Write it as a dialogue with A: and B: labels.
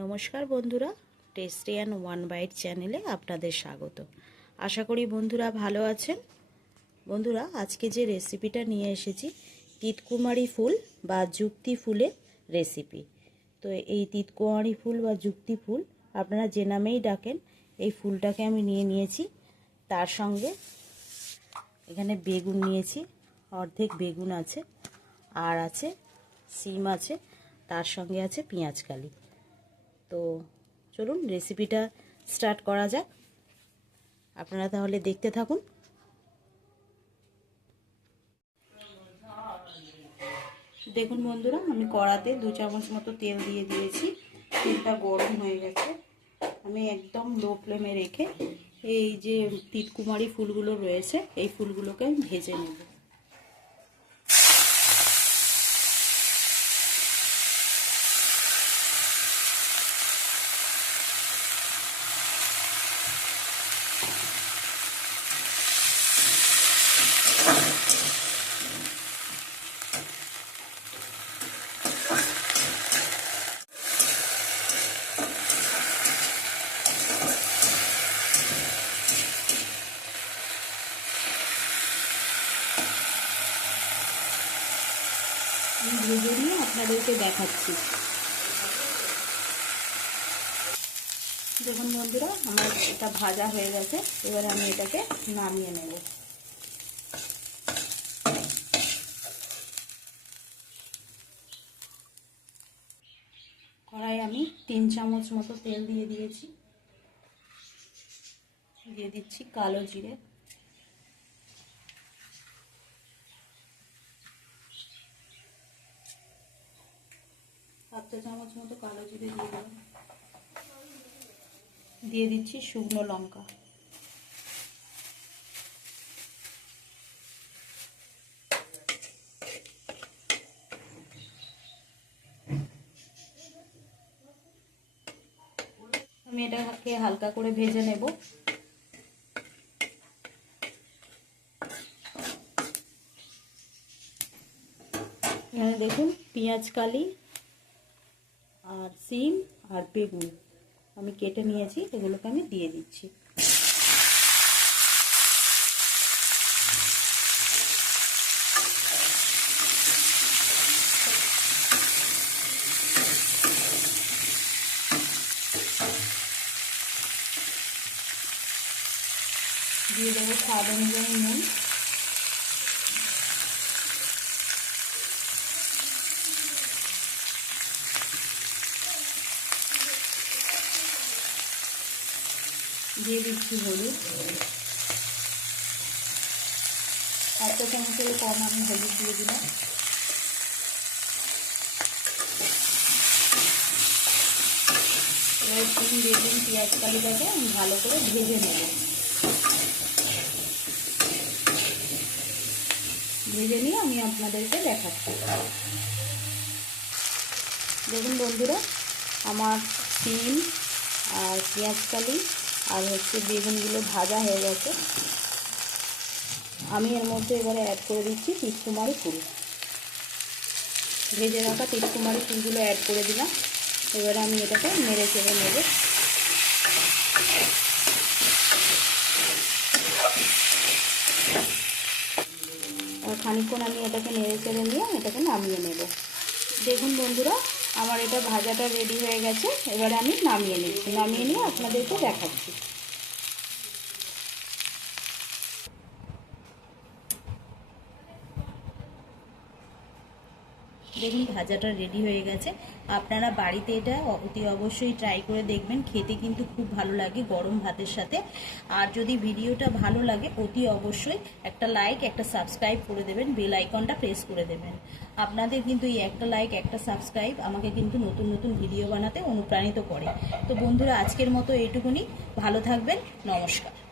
A: নমস্কার বন্ধুরা tasty and one byte চ্যানেলে আপনাদের স্বাগত। আশা করি বন্ধুরা ভালো আছেন। বন্ধুরা, আজকে যে রেসিপিটা নিয়ে এসেছি, তিতকুমারী ফুল বা যুক্তি ফুলের রেসিপি। তো এই তিতকুমারী ফুল বা যুক্তি ফুল, আপনারা যে নামেই ডাকেন, এই ফুলটাকে আমি নিয়ে নিয়েছি। তার সঙ্গে এখানে বেগুন নিয়েছি, অর্ধেক বেগুন আছে, আর আছে, সিম আছে, তার সঙ্গে আছে পেঁয়াজ কালি। তো চলুন রেসিপিটা স্টার্ট করা যাক। আপনারা তাহলে দেখতে থাকুন। দেখুন বন্ধুরা, আমি কড়াতে দু চামচ মতো তেল দিয়ে দিয়েছি। তেলটা গরম হয়ে গেছে। আমি একদম লো ফ্লেমে রেখে এই যে তিতকুমারি ফুলগুলো রয়েছে, এই ফুলগুলোকে আমি ভেজে নেব আমি ভেজে নিয়ে আপনাদেরকে দেখাচ্ছি। দেখুন বন্ধুরা, আমার এটা ভাজা হয়ে গেছে। এবার আমি এটাকে নামিয়ে নেব। কড়াই আমি তিন চামচ মতো তেল দিয়ে দিয়েছি। দিয়ে দিচ্ছি কালো জিরে। চা চামচ মতো কালো জিরে দিয়ে দিলাম দিয়ে দিচ্ছি শুকনো লঙ্কা। আমি এটাকে হালকা করে ভেজে নেব। দেখুন, পেঁয়াজ কালি আর সিম আর বেগুন আমি কেটে নিয়েছি, এগুলোকে আমি দিয়ে দিচ্ছি। দিয়ে দেবো স্বাদ অনুযায়ী নুন। দিয়ে দিচ্ছি হলুদ। একটা চামচের কম আমি হলুদ দিয়ে দিলাম। এবার তিন বেগুন পেঁয়াজ কালিটাকে আমি ভালো করে ভেজে নেব। ভেজে নিয়ে আমি আপনাদেরকে দেখাচ্ছি। দেখুন বন্ধুরা, আমার সিম আর পেঁয়াজ কালি আর হচ্ছে বেগুনগুলো ভাজা হয়ে গেছে। আমি এর মধ্যে এবারে অ্যাড করে দিচ্ছি তিসকুমারি ফুল। ভেজে রাখা তিসকুমারি ফুলগুলো অ্যাড করে দিলাম। এবারে আমি এটাকে মেরে চেড়ে নেব। আর খানিকক্ষণ আমি এটাকে নেড়ে চেড়ে নিয়ে এটাকে নামিয়ে নেব। দেখুন বন্ধুরা আমার এটা ভাজাটা রেডি হয়ে গেছে। এবারে আমি নামিয়ে নিচ্ছি। নামিয়ে নিয়ে আপনাদেরকে দেখাচ্ছি। দেখুন, ভাজাটা রেডি হয়ে গেছে। আপনারা বাড়িতে এটা অতি অবশ্যই ট্রাই করে দেখবেন। খেতে কিন্তু খুব ভালো লাগে গরম ভাতের সাথে। আর যদি ভিডিওটা ভালো লাগে, অতি অবশ্যই একটা লাইক একটা সাবস্ক্রাইব করে দেবেন। বেল আইকনটা প্রেস করে দেবেন। আপনাদের কিন্তু এই একটা লাইক একটা সাবস্ক্রাইব আমাকে কিন্তু নতুন নতুন ভিডিও বানাতে অনুপ্রাণিত করে। তো বন্ধুরা, আজকের মতো এইটুকুনি। ভালো থাকবেন। নমস্কার।